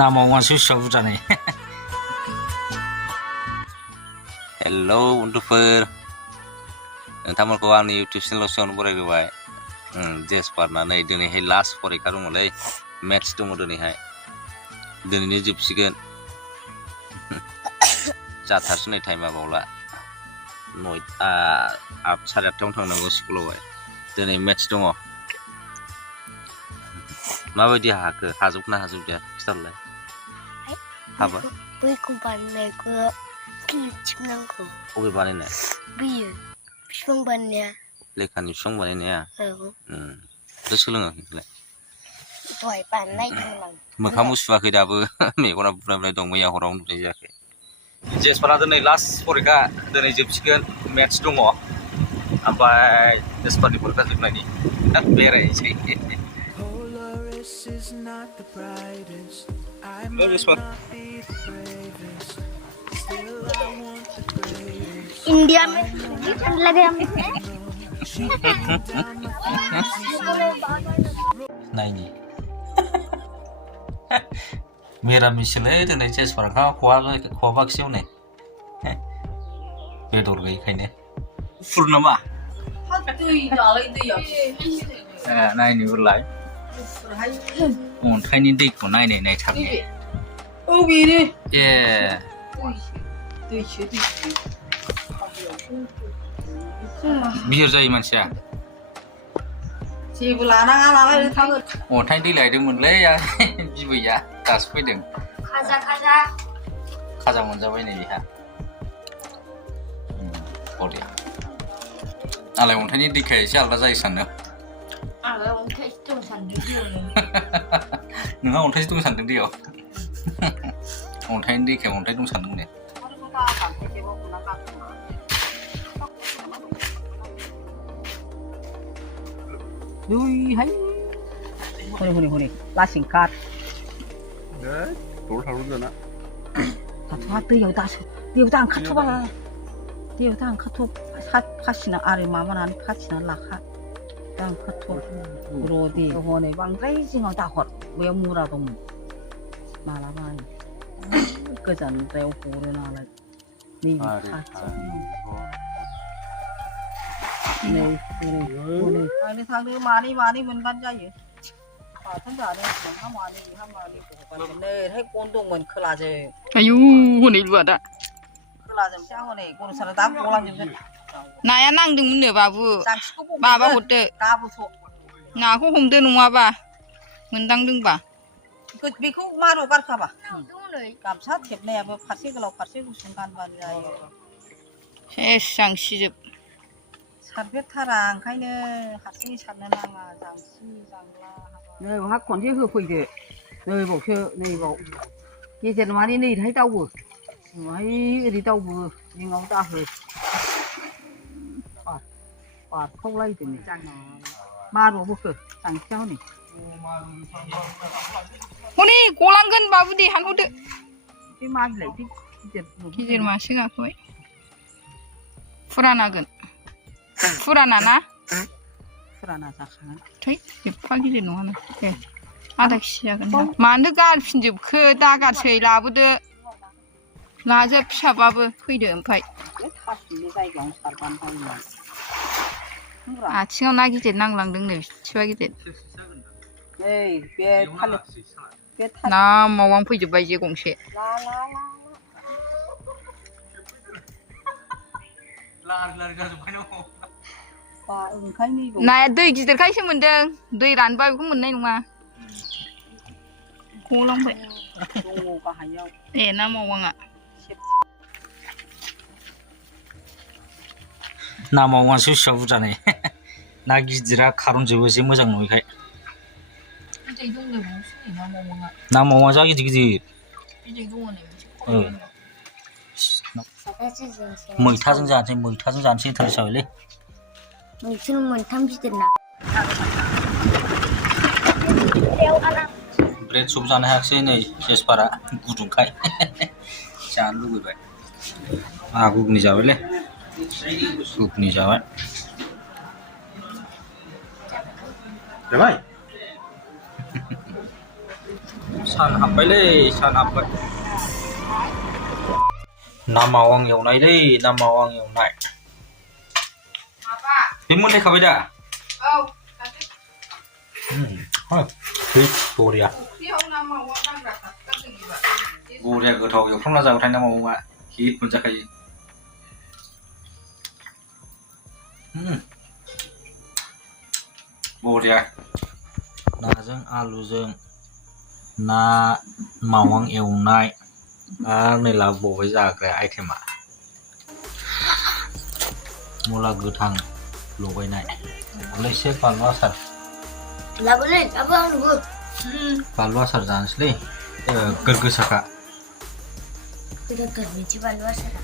नामावसो बुरजानै hello उन्दैफोर नोंथांमोनखौ आंनि YouTube चेनेलाव सिगाङावनो बरायग्रोबाय जेसपारनानै दिनैहाय लास्ट फरिखा दङलै मेथ्स दङ दिनैहाय दिनैनो जोबसिगोन जाथारसै नै टाइमा बावला 9टा 8:30 थांनांगौ स्कुलावहाय दिनै मेथ्स दङ माबायदि हाखो हाजोबना हाजोबदिया खिथालाय हाबा बैखौ बानायनायखौ थिखनांगौ बबे बानायनाय बियो बिफां बानायनाया लेखानि बिफां बानायनाया औ सोलोङाखैलाय दहाय बानायदोंमोन आं मोखां मुसुवाखै दाबो मेगना बुनाय दं मैया हराव उन्दुनाय जायाखै जेसपारा दिनै लास्ट फरिखा दिनै जोबसिगोन मेथ्स दङ ओमफ्राय जेसपारनि फरिखा जोबनायनि बेरायनोसै इंडिया में ठंड लगे हमें नायनि मिरामिसलै दिनै जेसपारा खहाबाखिसै हनै बेदर गैयैखायनो फुर नामा नायनोबोलाय अन्थाइनि दैखौ नायनाय नायथारनो औ बेनो ए दैसो बिहिर जायो मानसिया जेबो लानाङा नालाय थाङो अन्थाइनि दै लायदोंमोनलै बिबैया दासो फैदों खाजा मोनजाबाय नै बेहा बरिया आंलाय अन्थाइनि दैखाया एसे आलादा जायो सानदों नोंहा अन्थाइसो दं सानदों दैयाव अन्थाइनि दैखाया अन्थाइ दं सानदों ने दुइहाय हनै लासिं काट दैयाव दा ओंखारथ'बा दैयाव दा ओंखारथ' फासिना आरो माबानानै फासिनानै लाखा दा ओंखारथ' र'दे हनै बांद्राय जिङाव दाहर बैयाव मुरा दंमोन मालाबा गोजानद्रायाव हरो नालाय नैबे खाथियाव थांनो मानै मोनबानो जायो बाथोन जानो नोंहा मानै बेहा मानै नै ओरैहाय गन दंमोन खोलाजों आयु हनै लुवा दा खोलाजों हनै गरसारा दा गलांजोबगोन नाया नांदोंमोननो बाबु माबा हरदो नाखौ हमदो नङाबा मोनदांदोंबा बेखौ मारु गारखाबा गामसा थेबनायाबो फारसे गोलाव फारसे गुसुं गानबानो जायो सेस जांसिजोब सारफेरथारा ओंखायनो हारसिङै सारनो नाङा जांसि जांला नै बावहा खनसे होफैदो नैबावसो नैबाव गेजेर माने नैहाय दावो ओमफ्राय ओरै दावो जिङाव दाहो बारखावलायदों मारुआव बोखो जांसिया हनै हनै गलांगोन बाबु दे हानहरदो बे मा बिलाइ गिदिर मासे गाखोबाय फुरानागोन फुराना ना फुराना जाखागोन थै एफा गिदिर नङाना दे आधा केजि जागोन मानोथो गारफिनजोबखो दागारसै लाबोदो लाजोब फिसाबाबो फैदो ओमफ्राय आथिङाव ना गिदिर नांलांदों नै बिसिबा गिदिर ना मावां फैजोब्बाय जे गंसे नाया दै गिदिरखायसो मोन्दों दै रानबा बेखौ मोननाय नङा गलांबाय ए ना मावाङा ना मावासो बिसिबा बुरजानै ना गिदिरा खारनजोबो एसे मोजां नङैखाय ना मावा जा गिदिर मैथाजों जानोसै इन्टारेस्ट जाबायलै नोंसोर मोनथाम गिदिर ना ब्रेड सब जानो हायाखिसै नै जेसपारा गुदुंखाय जानो लुबैबाय आंहा घुगनि जाबायलै घुगनि जाबाय सान हाबबायलै सान हाबबाय ना मावां एवनायलै ना मावां एवनाय माबा बे मोनलायखाबाय दा औ बरिया फुख्रियाव ना मावा हाग्रा खाथियाव बरिया गोथाव एवफ्रामना जाबाथाय ना मावांआ हिट मोनजाखायो बरिया नाजों आलुजों ना मावां एवनाय आरो नै लाबोबावबाय जाग्राया आइटेमा मुला गोथां लगायनाय एसे बानलु आसार लाबोलै लाबो आंनोबो बानलु आसार जानोसैलै गोसाखा गोदान मोनसे बानलु आसारा